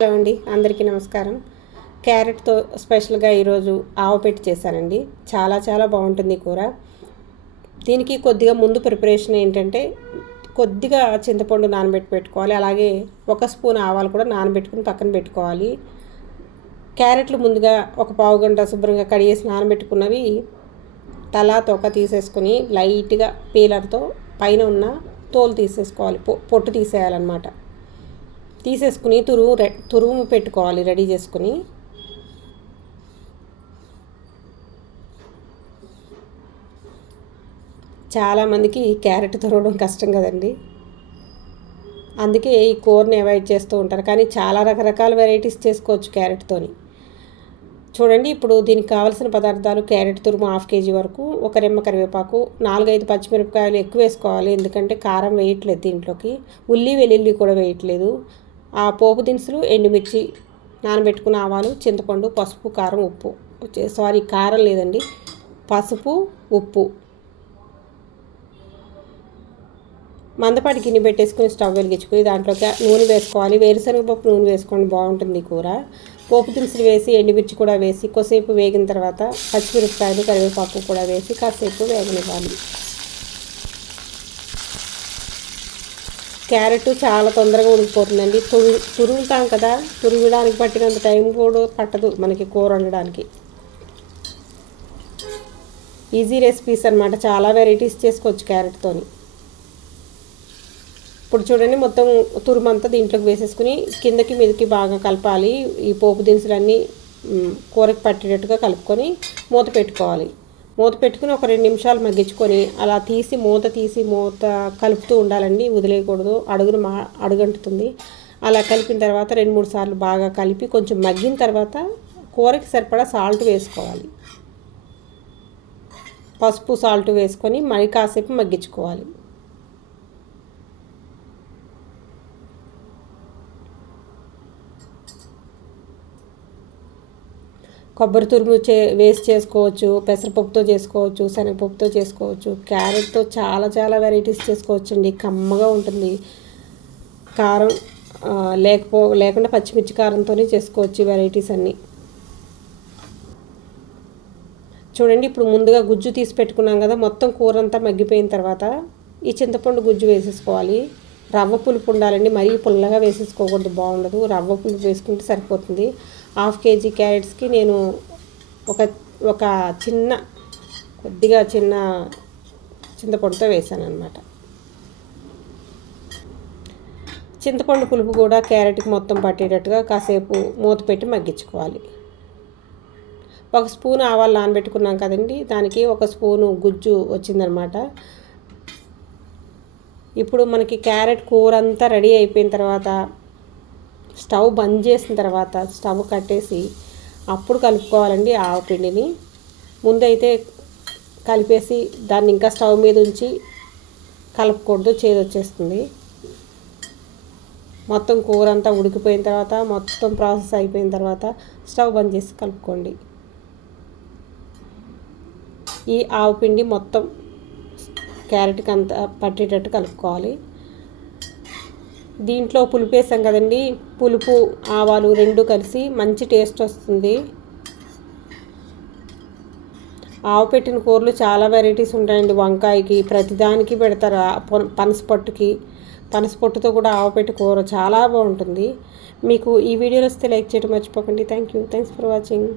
Hello అండి. అందరికీ నమస్కారం. క్యారెట్తో స్పెషల్గా ఈరోజు ఆవు పెట్టి చేశానండి. చాలా చాలా బాగుంటుంది కూర. దీనికి కొద్దిగా ముందు ప్రిపరేషన్ ఏంటంటే కొద్దిగా చింతపండు నానబెట్టి పెట్టుకోవాలి. అలాగే ఒక స్పూన్ ఆవాలు కూడా నానబెట్టుకుని పక్కన పెట్టుకోవాలి. క్యారెట్లు ముందుగా ఒక పావు గంట శుభ్రంగా కడిగేసి నానబెట్టుకున్నవి తలా తొక్క తీసేసుకుని లైట్గా పీలర్తో పైన ఉన్న తోలు తీసేసుకోవాలి. పొట్టు తీసేయాలన్నమాట. తీసేసుకుని తురుము రె తురుము పెట్టుకోవాలి రెడీ చేసుకుని. చాలామందికి క్యారెట్ తురవడం కష్టం కదండి. అందుకే ఈ కూరని అవాయిడ్ చేస్తూ ఉంటారు. కానీ చాలా రకరకాల వెరైటీస్ చేసుకోవచ్చు క్యారెట్తోని చూడండి ఇప్పుడు దీనికి కావాల్సిన పదార్థాలు క్యారెట్ తురుము హాఫ్ కేజీ వరకు ఒక రెమ్మ కరివేపాకు నాలుగైదు పచ్చిమిరపకాయలు ఎక్కువ వేసుకోవాలి. ఎందుకంటే కారం వేయట్లేదు దీంట్లోకి. ఉల్లి వెల్లుల్లి కూడా వేయట్లేదు. ఆ పోపు దినుసులు ఎండుమిర్చి నానబెట్టుకున్న ఆవాలు చింతపండు పసుపు కారం ఉప్పు. సారీ కారం లేదండి. పసుపు ఉప్పు. మందపాటి గిన్నె పెట్టేసుకుని స్టవ్ వెలిగించుకుని దాంట్లోకి నూనె వేసుకోవాలి. వేరుశనగపప్పు నూనె వేసుకోండి బాగుంటుంది కూర. పోపు దినుసులు వేసి ఎండుమిర్చి కూడా వేసి కొద్దిసేపు వేగిన తర్వాత పచ్చిమిరపకాయలు కరివేపాకు కూడా వేసి కాసేపు వేగనివ్వాలి. క్యారెట్ చాలా తొందరగా ఉడికిపోతుందండి. తురు తురుగుతాం కదా తురుగడానికి పట్టినంత టైం కూడా పట్టదు మనకి కూర వండడానికి. ఈజీ రెసిపీస్ అనమాట చాలా వెరైటీస్ చేసుకోవచ్చు క్యారెట్తోని ఇప్పుడు చూడండి మొత్తం తురుమంతా దీంట్లోకి వేసేసుకుని కిందకి మీదకి బాగా కలపాలి. ఈ పోపు దినుసులన్నీ కూరకి పట్టేటట్టుగా కలుపుకొని మూత పెట్టుకోవాలి. మూత పెట్టుకుని ఒక రెండు నిమిషాలు మగ్గించుకొని అలా తీసి మూత తీసి మూత కలుపుతూ ఉండాలండి వదిలేయకూడదు. అడుగును మా అడుగంటుతుంది. అలా కలిపిన తర్వాత రెండు మూడు సార్లు బాగా కలిపి కొంచెం మగ్గిన తర్వాత కూరకి సరిపడా సాల్ట్ వేసుకోవాలి. పసుపు సాల్ట్ వేసుకొని మరి కాసేపు మగ్గించుకోవాలి. కొబ్బరి తురుము చే వేస్ట్ చేసుకోవచ్చు పెసరపప్పుతో చేసుకోవచ్చు శనగపప్పుతో చేసుకోవచ్చు క్యారెట్తో చాలా చాలా వెరైటీస్ చేసుకోవచ్చు అండి కమ్మగా ఉంటుంది. కారం లేకపో లేకుండా పచ్చిమిర్చి కారంతోనే చేసుకోవచ్చు వెరైటీస్ అన్నీ. చూడండి ఇప్పుడు ముందుగా గుజ్జు తీసి పెట్టుకున్నాం కదా మొత్తం కూర అంతా మగ్గిపోయిన తర్వాత ఈ చింతపండు గుజ్జు వేసేసుకోవాలి. రవ్వ పులుపు ఉండాలండి మరీ పుల్లగా వేసేసుకోకూడదు బాగుండదు. రవ్వ పులుపు వేసుకుంటే సరిపోతుంది. హాఫ్ కేజీ క్యారెట్స్కి నేను ఒక ఒక చిన్న కొద్దిగా చిన్న చింతపండుతో వేసాను అనమాట చింతపండు పులుపు కూడా క్యారెట్కి మొత్తం పట్టేటట్టుగా కాసేపు మూత పెట్టి మగ్గించుకోవాలి. ఒక స్పూన్ ఆవాలు నానబెట్టుకున్నాం కదండి దానికి ఒక స్పూను గుజ్జు వచ్చిందనమాట ఇప్పుడు మనకి క్యారెట్ కూర అంతా రెడీ అయిపోయిన తర్వాత స్టవ్ బంద్ చేసిన తర్వాత స్టవ్ కట్టేసి అప్పుడు కలుపుకోవాలండి ఆవు పిండిని. ముందైతే కలిపేసి దాన్ని ఇంకా స్టవ్ మీద ఉంచి కలుపుకూడదు చేదు వచ్చేస్తుంది. మొత్తం కూర అంతా ఉడికిపోయిన తర్వాత మొత్తం ప్రాసెస్ అయిపోయిన తర్వాత స్టవ్ బంద్ చేసి కలుపుకోండి. ఈ ఆవు పిండి మొత్తం క్యారెట్కి అంతా పట్టేటట్టు కలుపుకోవాలి. దీంట్లో పులుపు వేసాం కదండి. పులుపు ఆవాలు రెండు కలిసి మంచి టేస్ట్ వస్తుంది. ఆవు పెట్టిన కూరలు చాలా వెరైటీస్ ఉంటాయండి వంకాయకి. ప్రతిదానికి పెడతారు పనసపొట్టుకి పనసపొట్టుతో కూడా ఆవు పెట్టి కూర చాలా బాగుంటుంది. మీకు ఈ వీడియోలో వస్తే లైక్ చేయడం మర్చిపోకండి. Thank you thanks for watching